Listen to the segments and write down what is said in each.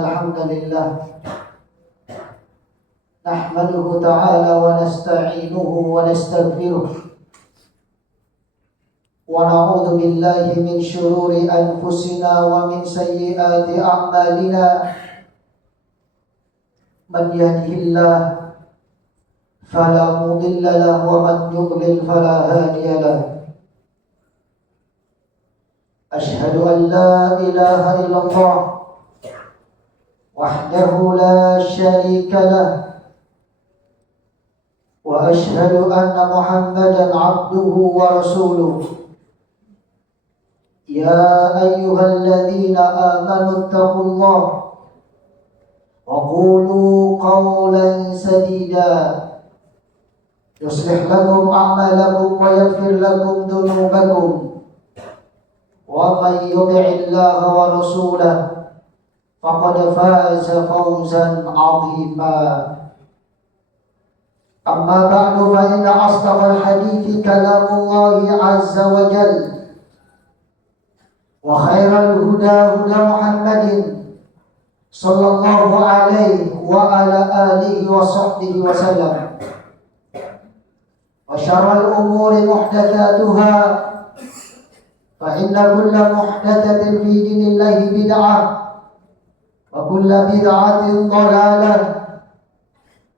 الحمد لله نحمده تعالى ونستعينه ونستغفره ونعوذ بالله من شرور أنفسنا ومن سيئات أعمالنا من يهده الله فلا مضل له ومن يضلل فلا هادي له أشهد أن لا إله إلا الله وحده لا شريك له وأشهد أن محمدا عبده ورسوله يا أيها الذين آمنوا اتقوا الله وقولوا قولا سديدا يصلح لكم أعمالكم ويغفر لكم ذنوبكم ومن يطع الله ورسوله فقد فاز فوزا عظيما أما بعد فإن أصدق الحديث كلام الله عز وجل وخير الهدى هدى محمد صلى الله عليه وعلى آله وصحبه وسلم وشر الأمور محدثاتها فإن كل محدثة في دين الله بدعة وكل بدعة ضلالة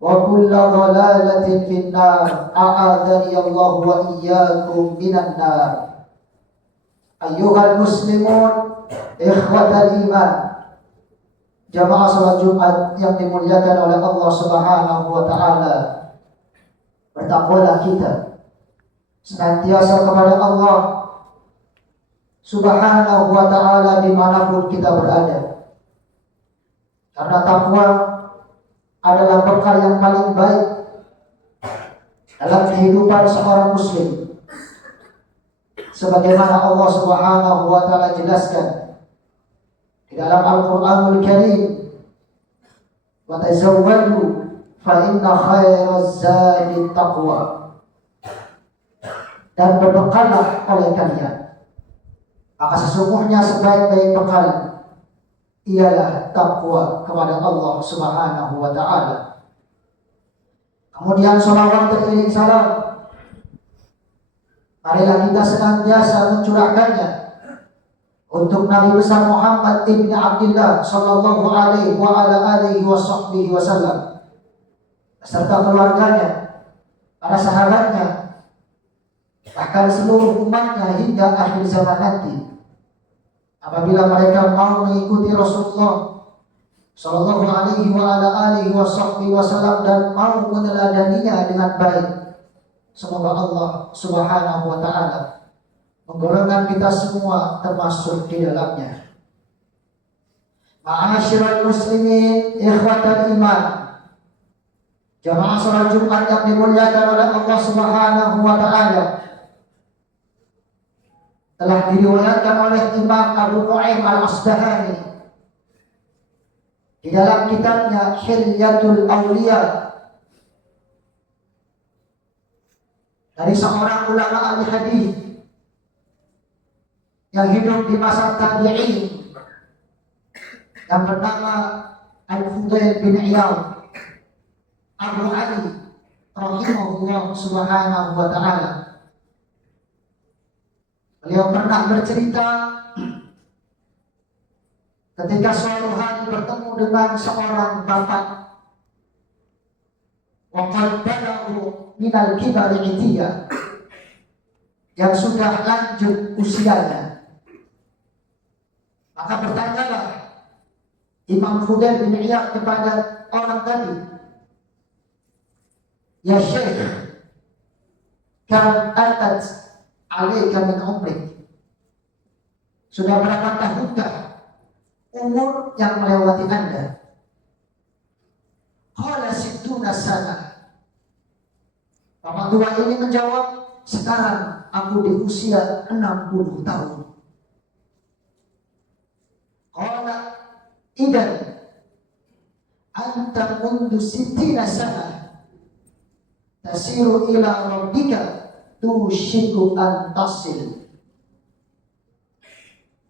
وكل ضلالة في النار أعاذني الله وإياكم من النار أيها المسلمون إخوة الإيمان jamaah salat Jumat yang dimuliakan oleh Allah Subhanahu wa taala, bertakwalah kita senantiasa kepada Allah Subhanahu wa ta'ala dimanapun kita berada. Karena takwa adalah bekal yang paling baik dalam kehidupan seorang muslim. Sebagaimana Allah Subhanahu wa ta'ala jelaskan di dalam Al-Qur'anul Karim, "Wa tazawwadu fa inna khairaz zadi taqwa." Dan berbekallah oleh kalian, maka sesungguhnya sebaik-baik bekal ialah takwa kepada Allah Subhanahu wa ta'ala. Kemudian salawat teriring salam marilah kita senantiasa mencurahkannya untuk Nabi besar Muhammad ibn Abdullah sallallahu alaihi wa ala alihi wa sahbihi wasallam beserta keluarganya, para sahabatnya, bahkan seluruh umatnya hingga akhir zaman nanti. Apabila mereka mau mengikuti Rasulullah sallallahu alaihi wa ala alihi wa sahbihi wasallam dan mau meneladaninya dengan baik, semoga Allah Subhanahu wa ta'ala menggolongkan kita semua termasuk di dalamnya. Ma'asyiral muslimin, ikhwatal iman, jamaah salat Jumat yang dimuliakan oleh Allah Subhanahu wa ta'ala, telah diriwayatkan oleh Imam Abu Nu'aim Al-Asbahani di dalam kitabnya Hilyatul Awliya dari seorang ulama ahli hadis yang hidup di masa tabi'in yang bernama Al-Fudail bin Iyad Abu Ali rahimahullah subhanahu wa ta'ala. Beliau pernah bercerita ketika suatu hari bertemu dengan seorang bapak wa qad balaghu minal kibari itiya, yang sudah lanjut usianya. Maka bertanyalah Imam Fudail bin Iyad kepada orang tadi, "Ya Syekh, kam atat alaika min umrik?" Sudah berapa tahunkah umur yang melewati Anda? Qala sittuna sana. Bapak tua ini menjawab, "Sekarang aku di usia 60 tahun." Qala idan anta mundu sittina sana tasiru ila rabbika tushiku an tasil.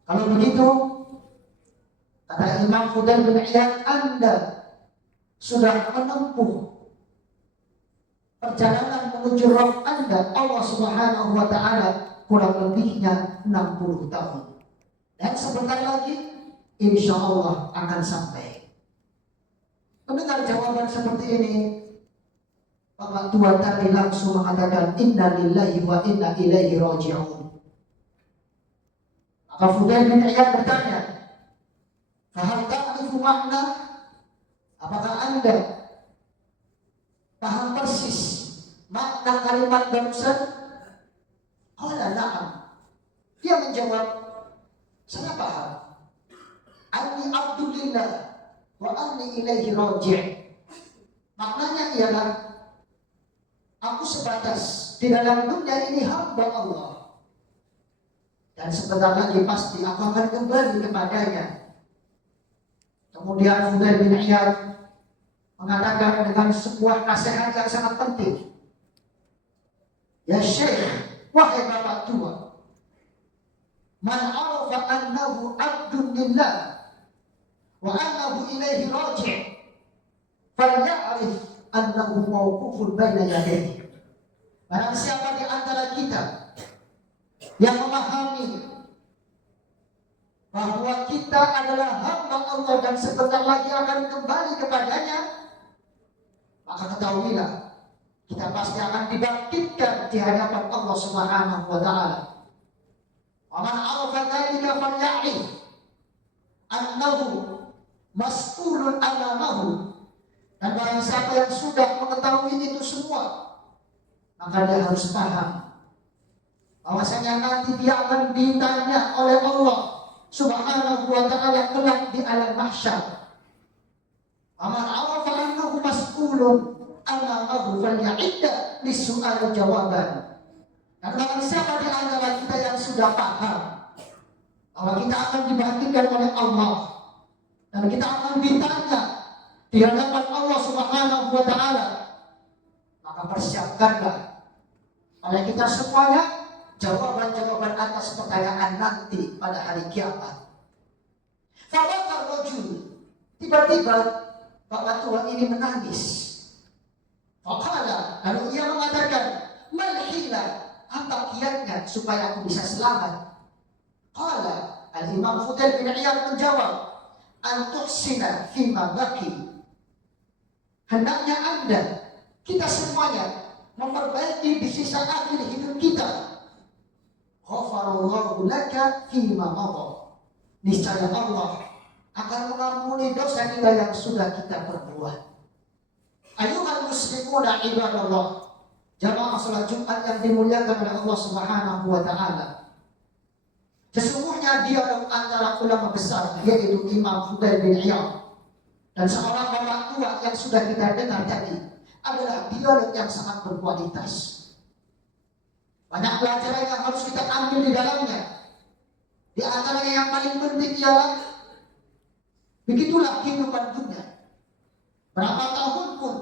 Kalau begitu, Kata Imam Fudail bin Iyad, Anda sudah menempuh perjalanan menuju Rabb Anda, Allah Subhanahu wa Ta'ala, kurang lebihnya 60 tahun. Dan sebentar lagi, insya Allah akan sampai. Mendengar jawaban seperti ini, Bapak tua tadi langsung mengatakan, Inna lillahi wa inna ilaihi raji'un. Maka Fudail bin Iyad bertanya, fahal ta'rifu makna? Apakah Anda paham persis makna kalimat barusan? Qala na'am. Dia menjawab, saya paham. Anni abdulillah wa anni ilaihi raji'. Maknanya ialah aku sebatas di dalam dunia ini hamba Allah, dan sebentar lagi pasti aku akan kembali kepadanya. Kemudian Fudail bin Iyad mengatakan dengan sebuah nasihat yang sangat penting. Ya Syekh, wahai bapak tua, man arafa annahu abdun lillah wa annahu ilaihi raji', falya'rif annahu mawqufun baina yadayhi. Barang siapa di antara kita yang memahami bahwa kita adalah hamba Allah dan sebentar lagi akan kembali kepadanya, maka ketahuilah kita pasti akan dibangkitkan di hadapan Allah Subhanahu wa Ta'ala. Wa man 'arafa dzalika falya'rif annahu mas'ulun amamahu. Dan barang siapa yang sudah mengetahui itu semua, maka dia harus paham bahwasanya nanti dia akan ditanya oleh Allah Subhanahu wa Ta'ala kelak di alam mahsyar. Aman arafa annahu mas'ulun amamahu falya'idda lis-su'al jawaban. Dan barang siapa di antara kita yang sudah paham bahwa kita akan dibangkitkan oleh Allah dan kita akan ditanya di hadapan Allah Subhanahu wa Ta'ala, maka persiapkanlah oleh kita semuanya jawaban-jawaban atas pertanyaan nanti pada hari kiamat. Fawakar rajul, tiba-tiba bapak tua ini menangis. Faqala, lalu ia mengatakan, mal hila, apa kiatnya supaya aku bisa selamat? Qala, al-Imam Fudail bin Iyad menjawab, an tuhsina fima baqi. Hendaknya Anda, kita semuanya memperbaiki di sisa akhir hidup kita. Ghafarallahu laka fima madha. Niscaya Allah akan mengampuni dosa kita yang sudah kita perbuat. Ayuhal muslimuna ibadallah, jamaah salat Jumat yang dimuliakan oleh Allah Subhanahu wa Ta'ala. Sesungguhnya dialog antara ulama besar, yaitu Imam Fudail bin Iyad dan seorang bapak tua yang sudah kita dengar tadi, adalah dialog yang sangat berkualitas. Banyak pelajaran yang harus kita ambil di dalamnya. Di antaranya yang paling penting ialah begitulah kehidupan dunia. Berapa tahun pun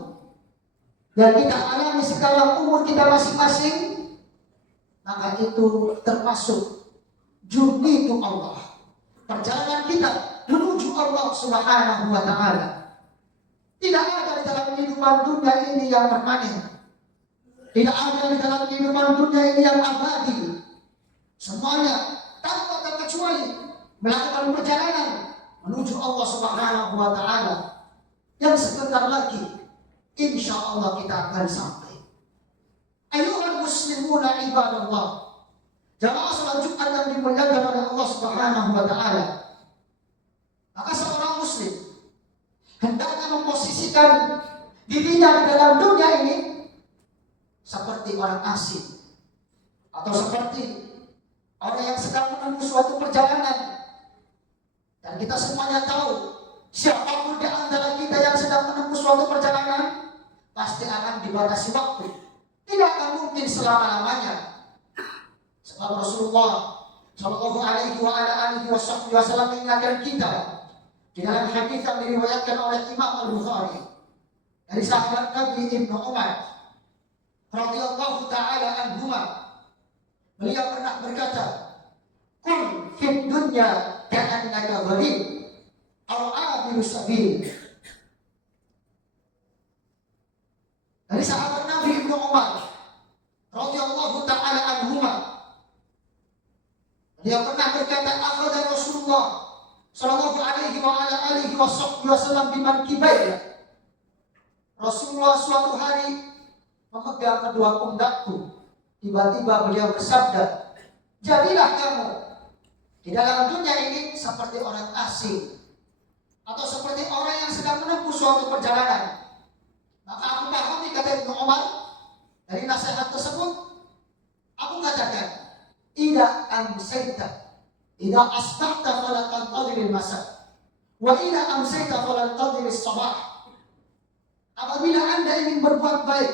yang kita alami sekarang umur kita masing-masing, maka itu termasuk journey to Allah. Perjalanan kita menuju Allah Subhanahu wa Ta'ala. Tidak ada di dalam kehidupan dunia ini yang permanen. Tidak ada di dalam kehidupan dunia ini yang abadi. Semuanya tanpa terkecuali melakukan perjalanan menuju Allah Subhanahu wa Ta'ala, yang sebentar lagi insya Allah kita akan sampai. Ayuhal muslimuna ibadallah, jamaah salat Jumat yang dimuliakan oleh Allah Subhanahu wa Ta'ala, maka seorang muslim hendaknya memposisikan dirinya di dalam dunia ini seperti orang asing, atau seperti orang yang sedang menempuh suatu perjalanan. Dan kita semuanya tahu, siapapun di antara kita yang sedang menempuh suatu perjalanan pasti akan dibatasi waktu. Tidak akan mungkin selama-lamanya. Sebab Rasulullah Shallallahu Alaihi Wasallam mengingatkan kita di dalam hadis yang diriwayatkan oleh Imam Al-Bukhari dari sahabat Nabi Ibnu Umar radhiyallahu ta'ala anhuma, beliau pernah berkata, kun fid dunya ka'annaka gharib atau abiru sabil. Dari sahabat Nabi Ibnu Umar radhiyallahu taala anhuma, dia pernah berkata, akhadha Rasulullah sallallahu alaihi wa ala alihi wasallam biman kibayya. Rasulullah suatu hari memegang kedua pundakku. Tiba-tiba beliau bersabda, jadilah kamu di dalam dunia ini seperti orang asing atau seperti orang yang sedang menempuh suatu perjalanan. Maka aku pahami, kata Ibnu Umar, dari nasihat tersebut, aku katakan, idza amsayta, idza asbahta fala tantadhir al-masa, wa idza amsayta fala tantadhir as-sabah. Apabila Anda ingin berbuat baik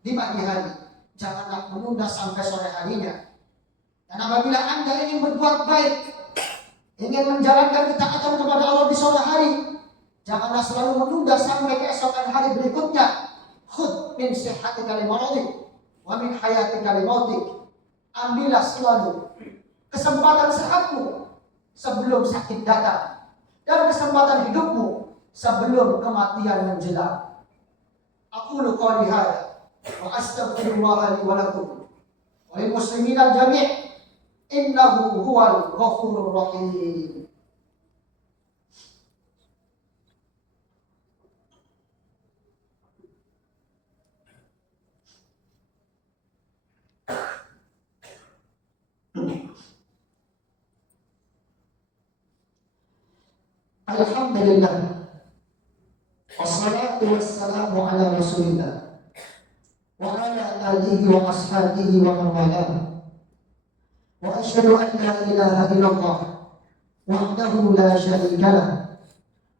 di pagi hari, janganlah menunda sampai sore harinya. Dan apabila Anda ingin berbuat baik, ingin menjalankan ketaatan kepada Allah di sore hari, janganlah selalu menunda sampai keesokan hari berikutnya. Khudh min sihhatika li maradik wa min hayatika li mautik. Ambillah selalu kesempatan sehatmu sebelum sakit datang, dan kesempatan hidupmu sebelum kematian menjelang. Aqulu qawli hadza wa astaghfirullah li wa lakum wa lil muslimin al-jami'. Innahu huwal ghafurur rahim. Alhamdulillah, wassalatu wassalamu ala rasulillah wa ala alihi wa ashabihi wa man walah. Wa asyhadu an la ilaha illallah wahdahu la syarika lah,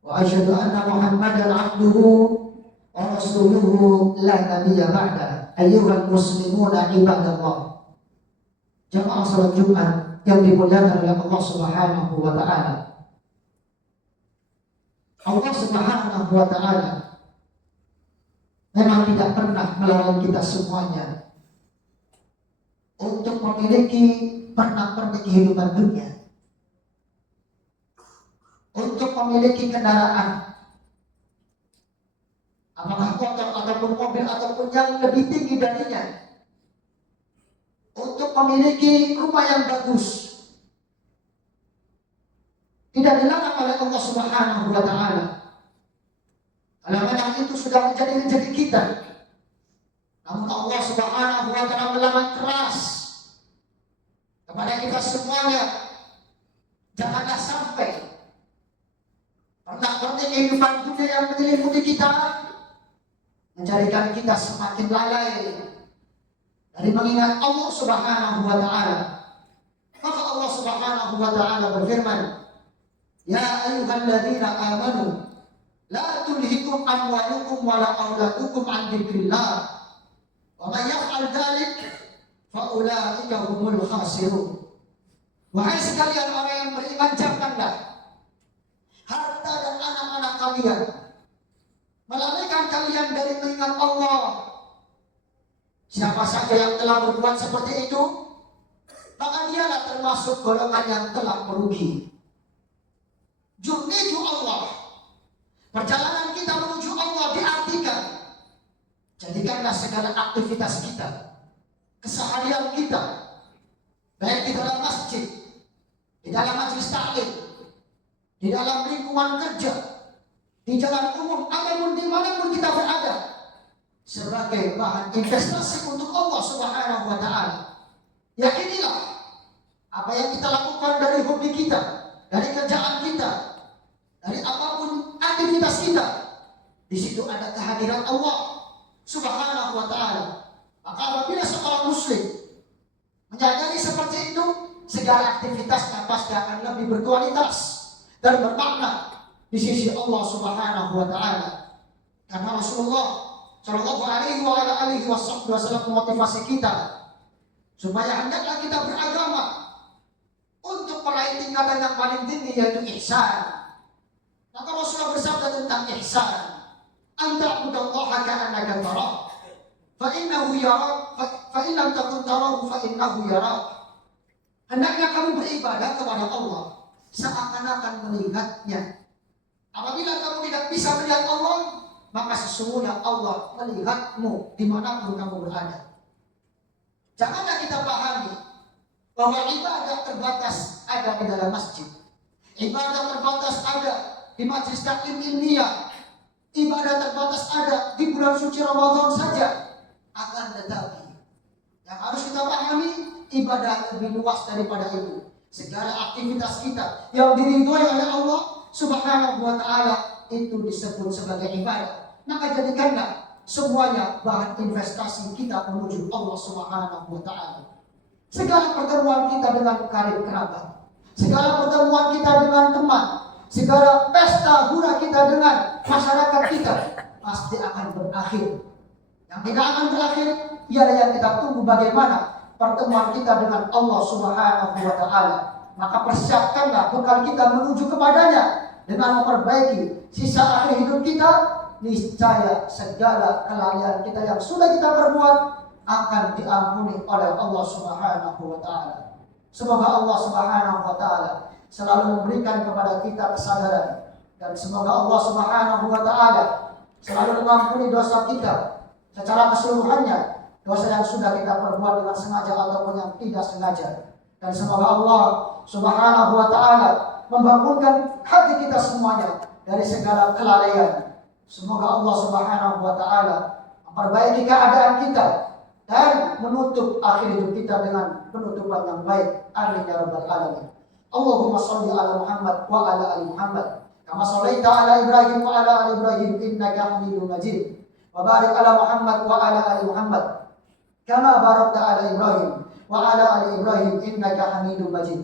wa asyhadu anna Muhammadan abduhu wa rasuluhu la nabiyya ba'da. Ayyuhal muslimuna ibadallah, jamaah salat Jumat yang dimuliakan oleh Allah Subhanahu wa taala. Allah Subhanahu wa taala memang tidak pernah melarang kita semuanya untuk memiliki pernak-pernik kehidupan dunia, untuk memiliki kendaraan, apakah motor ataupun mobil ataupun yang lebih tinggi darinya, untuk memiliki rumah yang bagus. Tidak dilarang oleh Allah Subhanahu wa taala. Kalau memang itu sudah menjadi rezeki kita, namun Allah Subhanahu wa taala melarang keras kepada kita semuanya. Janganlah sampai pernak-pernik kehidupan dunia yang menyelimuti kita menjadikan kita semakin lalai dari mengingat Allah Subhanahu wa taala. Maka Allah Subhanahu wa taala berfirman, ya ayyuhalladzina amanu la tulhikum amwalukum wala auladukum an dzikrillah wa may yaf'al dzalik fa ulaika humul khasirun. Wahai sekalian orang yang beriman, janganlah harta dan anak-anak kalian melalaikan kalian dari mengingat Allah. Siapa saja yang telah berbuat seperti itu, maka dialah termasuk golongan yang telah merugi. Menuju Allah, perjalanan kita menuju Allah diartikan, jadikanlah segala aktivitas kita, keseharian kita, baik di dalam masjid, di dalam majelis taklim, di dalam lingkungan kerja, di jalan umum, ataupun dimanapun kita berada, sebagai bahan investasi untuk Allah Subhanahu wa taala. Yakinilah apa yang kita lakukan dari hobi kita, dari kerjaan kita, dari apapun aktivitas kita, di situ ada kehadiran Allah Subhanahu wa taala. Maka apabila seorang muslim menyadari seperti itu, segala aktivitasnya pasti akan lebih berkualitas dan bermakna di sisi Allah Subhanahu wa taala. Karena Rasulullah Shallallahu alaihi wasallam memotivasi kita supaya hendaklah kita beragama untuk meraih tingkatan yang paling tinggi, yaitu ihsan. Maka Rasulullah bersabda tentang ihsan, anta budallaha ka'annaka tarah fa innahu yarak fa in lam takun tarahu fa innahu yarak. Hendaknya kamu beribadah kepada Allah seakan-akan melihatnya. Apabila kamu tidak bisa melihat Allah, maka sesungguhnya Allah melihatmu dimanapun kamu berada. Janganlah kita pahami bahwa ibadah terbatas ada di dalam masjid. Ibadah terbatas ada di majelis taklim ilmiah. Ibadah terbatas ada di bulan suci Ramadan saja. Akan tetapi yang harus kita pahami, ibadah lebih luas daripada itu. Segala aktivitas kita yang diridhoi oleh Allah Subhanahu wa ta'ala itu disebut sebagai ibadah. Maka jadikanlah semuanya bahan investasi kita menuju Allah Subhanahu wa ta'ala. Segala pertemuan kita dengan karib kerabat, segala pertemuan kita dengan teman, segala pesta hura kita dengan masyarakat kita pasti akan berakhir. Yang tidak akan berakhir ialah yang kita tunggu bagaimana pertemuan kita dengan Allah Subhanahu wa ta'ala. Maka persiapkanlah bekal kita menuju kepadanya dengan memperbaiki sisa akhir hidup kita. Niscaya segala kelalaian kita yang sudah kita perbuat akan diampuni oleh Allah Subhanahu wa ta'ala. Semoga Allah Subhanahu wa ta'ala selalu memberikan kepada kita kesadaran, dan semoga Allah Subhanahu wa ta'ala selalu mengampuni dosa kita secara keseluruhannya, dosa yang sudah kita perbuat dengan sengaja ataupun yang tidak sengaja. Dan semoga Allah Subhanahu wa ta'ala membangunkan hati kita semuanya dari segala kelalaian. Semoga Allah Subhanahu wa ta'ala memperbaiki keadaan kita dan menutup akhir hidup kita dengan penutupan yang baik. Amin ya rabbal alamin. Allahumma shalli ala Muhammad wa ala ali Muhammad kama shallaita ala Ibrahim wa ala ali Ibrahim innaka Hamidum Majid. Wa barik ala Muhammad wa ala ali Muhammad kama barakta ala Ibrahim wa ala ali Ibrahim innaka Hamidum Majid.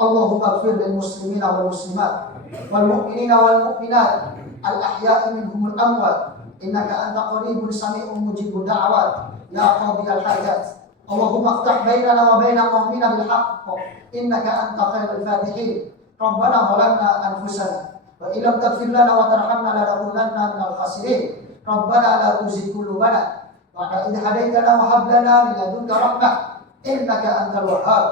Allahumma ighfir lil muslimina wal muslimat wal mu'minina wal mu'minat al ahya'i minhum al amwat innaka anta qaribun sami'un mujibud da'awat ya qadiyal hajat. Allahumma iftah bainana wa baina qaumina bil haqq innaka anta khairul fatihin. Rabbana zalamna anfusana wa illam taghfir lana wa tarhamna lanakunanna minal khasirin. Rabbana la tuzigh qulubana ba'da idh hadaytana wa hab lana min ladunka rahmah innaka antal wahhab.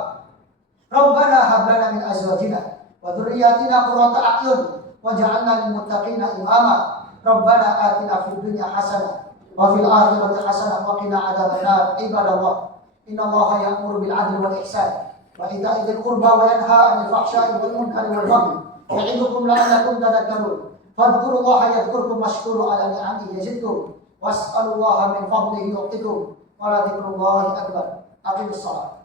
Rabbana hab lana min azwajina wa dhurriyyatina qurrata a'yun waj'alna lil muttaqina imama. Rabbana atina fid dunya hasanah wa fil akhirati hasanah wa qina adzabannar. Ibadallah, innallaha ya'muru bil 'adli wal ihsan wa ita'i dzil qurba wa yanha 'anil fahsya'i wal munkari wal baghi ya'idukum la'allakum tadhakkarun. Fadhkurullaha yadhkurkum washkuru 'ala ni'amihi yazidkum was'alullaha min fadlihi yu'tikum wa la dzikrullahi akbar. Aqimus shalah.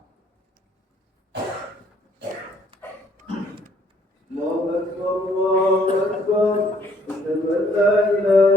الله أكبر الله أكبر أشهد أن لا إله